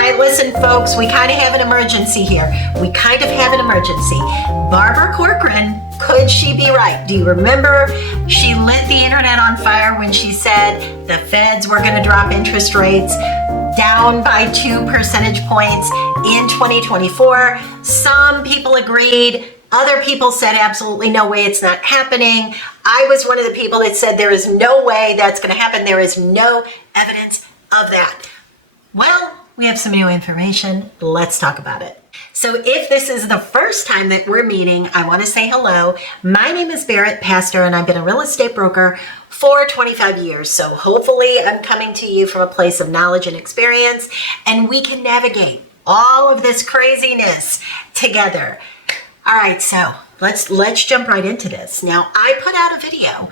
right, listen, folks, we kind of have an emergency here. Barbara Corcoran, could she be right? Do you remember she lit the internet on fire when she said the feds were going to drop interest rates down by 2 percentage points in 2024? Some people agreed. Other people said absolutely no way, it's not happening. I was one of the people that said there is no way that's going to happen. There is no evidence of that. Well, we have some new information. Let's talk about it. So if this is the first time that we're meeting, I want to say hello. My name is Barrett Pastor, and I've been a real estate broker for 25 years. So hopefully I'm coming to you from a place of knowledge and experience, and we can navigate all of this craziness together. All right, so let's jump right into this. Now, I put out a video,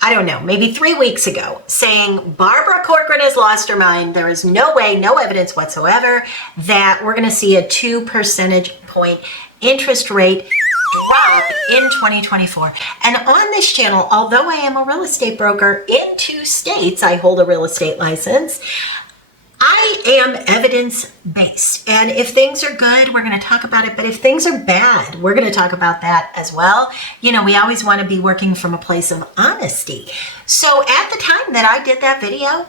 I don't know, maybe 3 weeks ago, saying Barbara Corcoran has lost her mind. There is no way, no evidence whatsoever that we're going to see a 2 percentage point interest rate drop in 2024. And on this channel, although I am a real estate broker in 2 states, I hold a real estate license, I am evidence-based, and if things are good, we're going to talk about it, but if things are bad, we're going to talk about that as well. You know, we always want to be working from a place of honesty. So at the time that I did that video,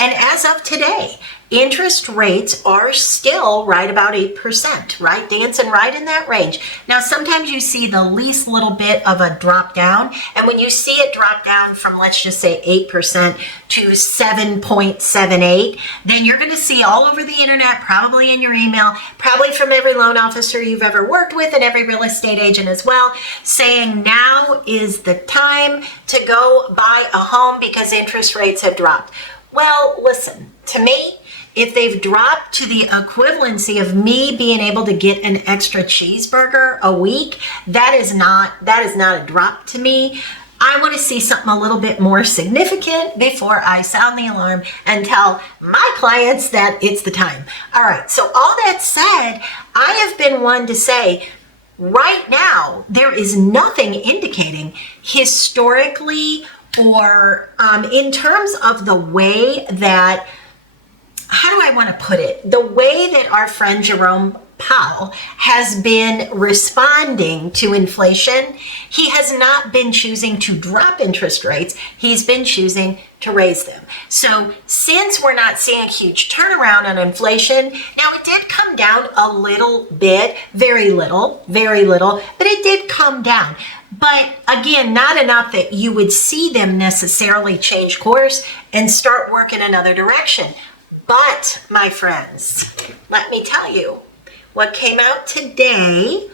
and as of today, interest rates are still right about 8%, right? Dancing right in that range. Now, sometimes you see the least little bit of a drop down, and when you see it drop down from, let's just say 8% to 7.78, then you're going to see all over the internet, probably in your email, probably from every loan officer you've ever worked with and every real estate agent as well, saying now is the time to go buy a home because interest rates have dropped. Well, listen, to me, if they've dropped to the equivalency of me being able to get an extra cheeseburger a week, that is not a drop to me. I want to see something a little bit more significant before I sound the alarm and tell my clients that it's the time. All right, so all that said, I have been one to say, right now, there is nothing indicating historically or in terms of the way that, how do I want to put it? The way that our friend Jerome Powell has been responding to inflation, he has not been choosing to drop interest rates. He's been choosing to raise them. So since we're not seeing a huge turnaround on inflation, now it did come down a little bit, very little, but it did come down. But again, not enough that you would see them necessarily change course and start working another direction. But, my friends, let me tell you what came out today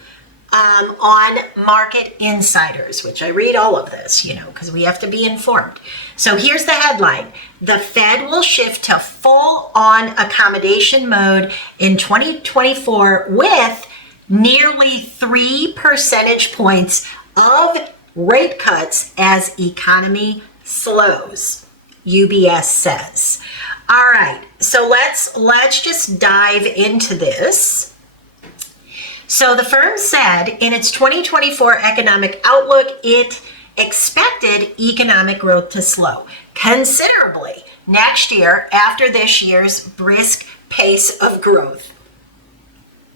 on Market Insiders, which I read all of this, you know, because we have to be informed. So here's the headline. The Fed will shift to full-on accommodation mode in 2024 with nearly 3 percentage points of rate cuts as economy slows, UBS says. All right, so let's just dive into this. So the firm said in its 2024 economic outlook, it expected economic growth to slow considerably next year after this year's brisk pace of growth.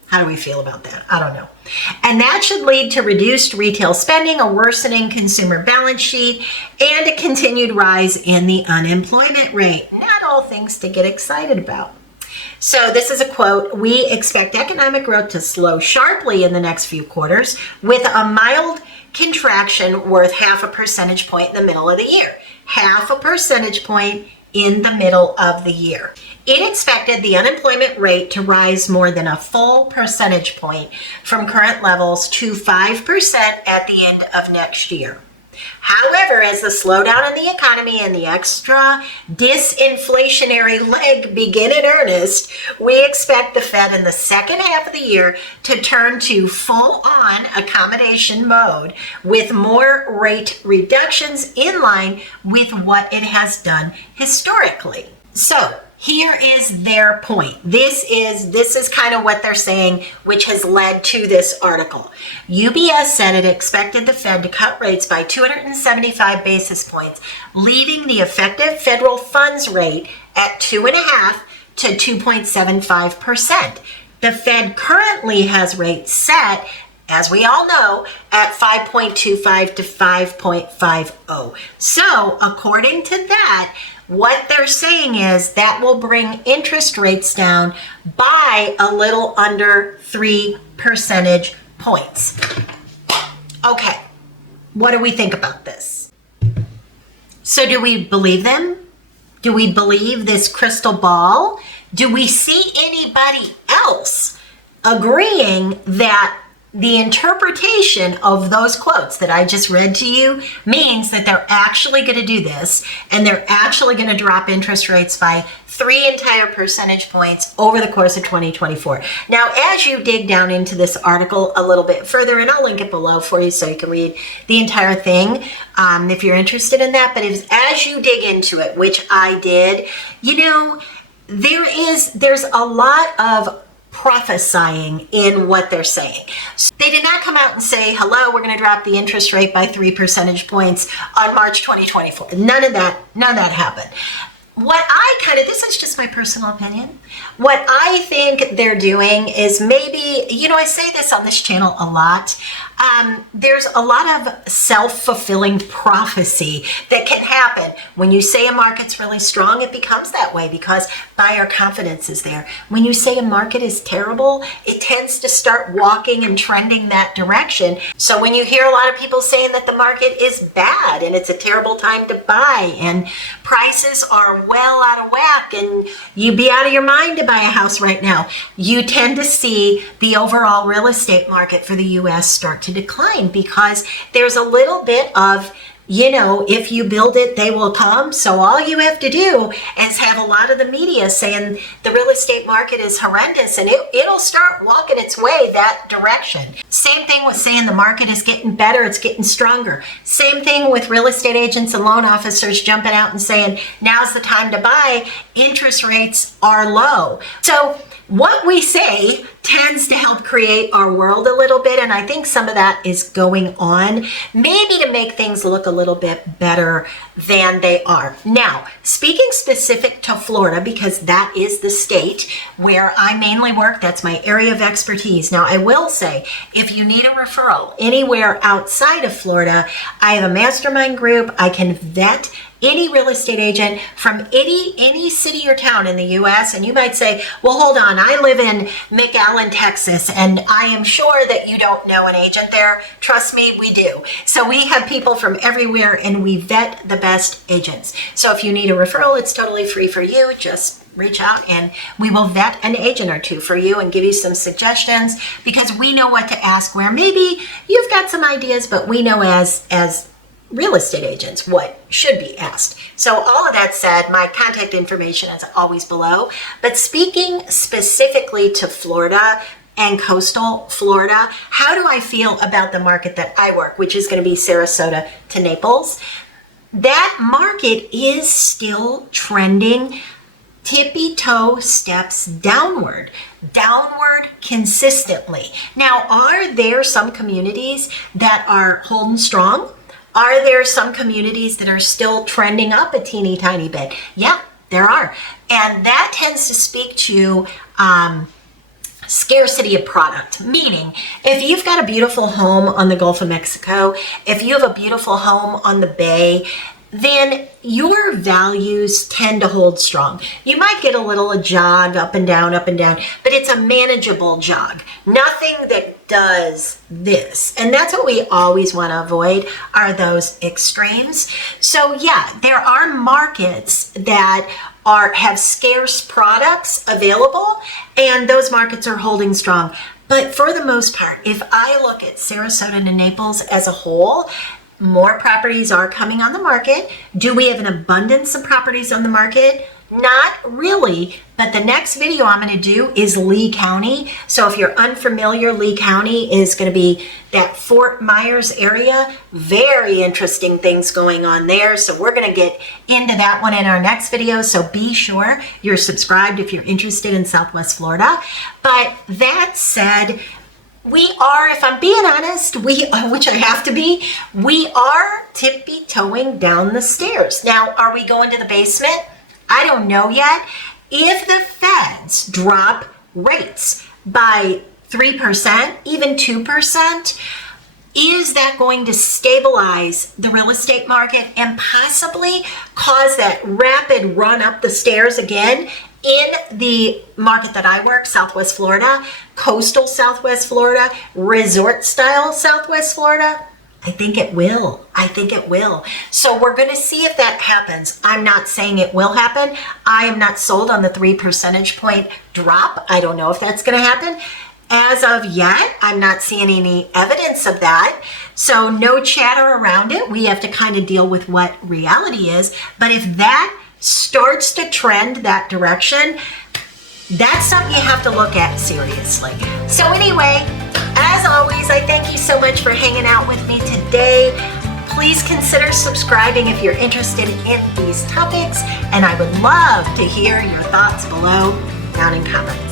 How do we feel about that? I don't know. And that should lead to reduced retail spending, a worsening consumer balance sheet, and a continued rise in the unemployment rate. Not all things to get excited about. So this is a quote. We expect economic growth to slow sharply in the next few quarters with a mild contraction worth 0.5 percentage point in the middle of the year. 0.5 percentage point in the middle of the year. It expected the unemployment rate to rise more than a full percentage point from current levels to 5% at the end of next year. However, as the slowdown in the economy and the extra disinflationary leg begin in earnest, we expect the Fed in the second half of the year to turn to full-on accommodation mode with more rate reductions in line with what it has done historically. So, here is their point. This is kind of what they're saying, which has led to this article. UBS said it expected the Fed to cut rates by 275 basis points, leaving the effective federal funds rate at 2.5 to 2.75%. The Fed currently has rates set, as we all know, at 5.25 to 5.50. So according to that, what they're saying is that will bring interest rates down by a little under 3 percentage points. Okay, what do we think about this? So do we believe them? Do we believe this crystal ball? Do we see anybody else agreeing that the interpretation of those quotes that I just read to you means that they're actually going to do this, and they're actually going to drop interest rates by 3 entire percentage points over the course of 2024. Now, as you dig down into this article a little bit further, and I'll link it below for you so you can read the entire thing if you're interested in that, but as you dig into it, which I did, there's a lot of prophesying in what they're saying. So they did not come out and say, hello, we're going to drop the interest rate by 3 percentage points on March 2024. None of that happened. This is just my personal opinion. What I think they're doing is maybe, I say this on this channel a lot. There's a lot of self-fulfilling prophecy that can happen. When you say a market's really strong, it becomes that way because buyer confidence is there. When you say a market is terrible, it tends to start walking and trending that direction. So when you hear a lot of people saying that the market is bad and it's a terrible time to buy and prices are well out of whack and you'd be out of your mind to buy a house right now, you tend to see the overall real estate market for the U.S. start to decline because there's a little bit of, if you build it, they will come. So all you have to do is have a lot of the media saying the real estate market is horrendous and it'll start walking its way that direction. Same thing with saying the market is getting better, it's getting stronger. Same thing with real estate agents and loan officers jumping out and saying, now's the time to buy, interest rates are low. So what we say tends to help create our world a little bit, and I think some of that is going on, maybe to make things look a little bit better than they are. Now, speaking specific to Florida, because that is the state where I mainly work, that's my area of expertise. Now, I will say, if you need a referral anywhere outside of Florida, I have a mastermind group. I can vet any real estate agent from any city or town in the U.S. And you might say, well, hold on, I live in McAllen, Texas, and I am sure that you don't know an agent there. Trust me, we do. So we have people from everywhere and we vet the best agents. So if you need a referral, it's totally free for you. Just reach out and we will vet an agent or two for you and give you some suggestions because we know what to ask where maybe you've got some ideas, but we know as real estate agents what should be asked. So all of that said, my contact information is always below. But speaking specifically to Florida and coastal Florida, how do I feel about the market that I work, which is going to be Sarasota to Naples? That market is still trending tippy-toe steps downward consistently. Now, are there some communities that are holding strong? Are there some communities that are still trending up a teeny tiny bit? Yeah, there are. And that tends to speak to scarcity of product, meaning if you've got a beautiful home on the Gulf of Mexico, if you have a beautiful home on the Bay, then your values tend to hold strong. You might get a little jog up and down, but it's a manageable jog. Nothing that does this. And that's what we always want to avoid are those extremes. So yeah, there are markets that have scarce products available and those markets are holding strong. But for the most part, if I look at Sarasota and Naples as a whole, more properties are coming on the market. Do we have an abundance of properties on the market? Not really, but the next video I'm going to do is Lee County. So if you're unfamiliar, Lee County is going to be that Fort Myers area. Very interesting things going on there. So we're going to get into that one in our next video. So be sure you're subscribed if you're interested in Southwest Florida. But that said, we are, if I'm being honest, which I have to be, we are tippy-toeing down the stairs. Now, are we going to the basement? I don't know yet. if the feds drop rates by 3%, even 2%, is that going to stabilize the real estate market and possibly cause that rapid run up the stairs again in the market that I work, Southwest Florida, coastal Southwest Florida, resort style Southwest Florida? I think it will. I think it will. So we're going to see if that happens. I'm not saying it will happen. I am not sold on the 3 percentage point drop. I don't know if that's going to happen. As of yet, I'm not seeing any evidence of that. So no chatter around it. We have to kind of deal with what reality is. But if that starts to trend that direction, that's something you have to look at seriously. So anyway, as always, I thank you so much for hanging out with me today. Please consider subscribing if you're interested in these topics, and I would love to hear your thoughts below down in comments.